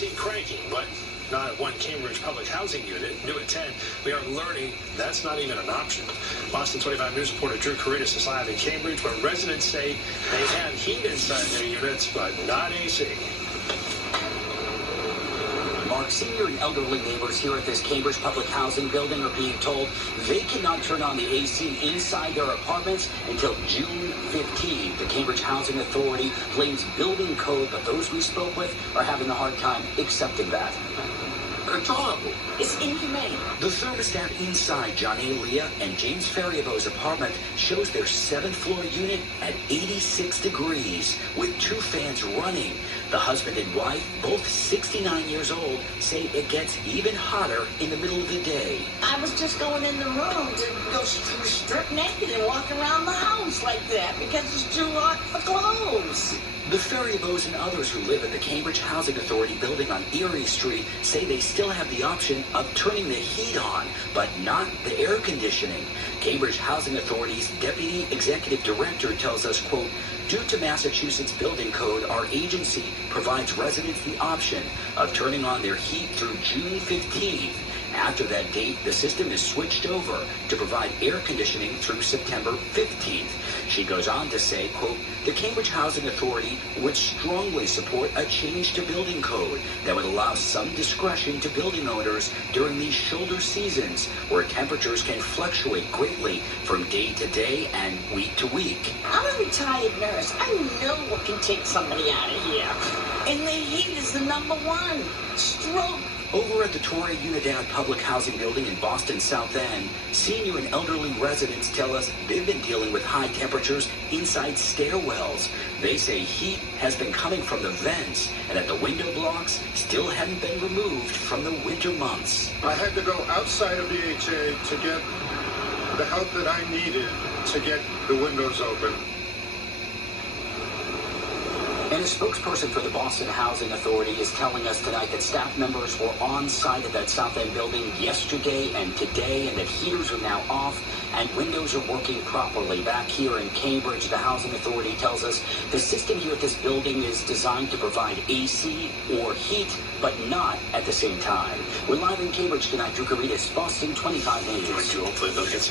AC cranking, but not at one Cambridge public housing unit. New at 10, we are learning that's not even an option. Boston 25 News reporter Drew Caritas is live in Cambridge, where residents say they have heat inside their units, but not AC. Mark, senior and elderly neighbors here at this Cambridge public housing building are being told they cannot turn on the AC inside their apartments until June 15th. The Cambridge Housing Authority blames building code, but those we spoke with are having a hard time accepting that. It's horrible. It's inhumane. The thermostat inside John A. Leah and James Fariabo's apartment shows their 7th floor unit at 86 degrees with 2 fans running. The husband and wife, both 69 years old, say it gets even hotter in the middle of the day. I was just going in the room to go strip naked and walk around the house like that because it's too hot for clothes. The Fariabos and others who live at the Cambridge Housing Authority building on Erie Street say they still have the option of turning the heat on, but not the air conditioning. Cambridge Housing Authority's Deputy Executive Director tells us, quote, due to Massachusetts building code, our agency provides residents the option of turning on their heat through June 15th. After that date, the system is switched over to provide air conditioning through September 15th. She goes on to say, quote, the Cambridge Housing Authority would strongly support a change to building code that would allow some discretion to building owners during these shoulder seasons where temperatures can fluctuate greatly from day to day and week to week. I'm a retired nurse. I know what can take somebody out of here. And the heat is the #1. Stroke. Over at the Torre Unidad public housing building in Boston South End, senior and elderly residents tell us they've been dealing with high temperatures inside stairwells. They say heat has been coming from the vents and that the window blocks still hadn't been removed from the winter months. I had to go outside of BHA to get the help that I needed to get the windows open. And a spokesperson for the Boston Housing Authority is telling us tonight that staff members were on site at that South End building yesterday and today, and that heaters are now off and windows are working properly. Back here in Cambridge, the Housing Authority tells us the system here at this building is designed to provide AC or heat, but not at the same time. We're live in Cambridge tonight. Drew Caritas, Boston 25 News. Hopefully they'll get some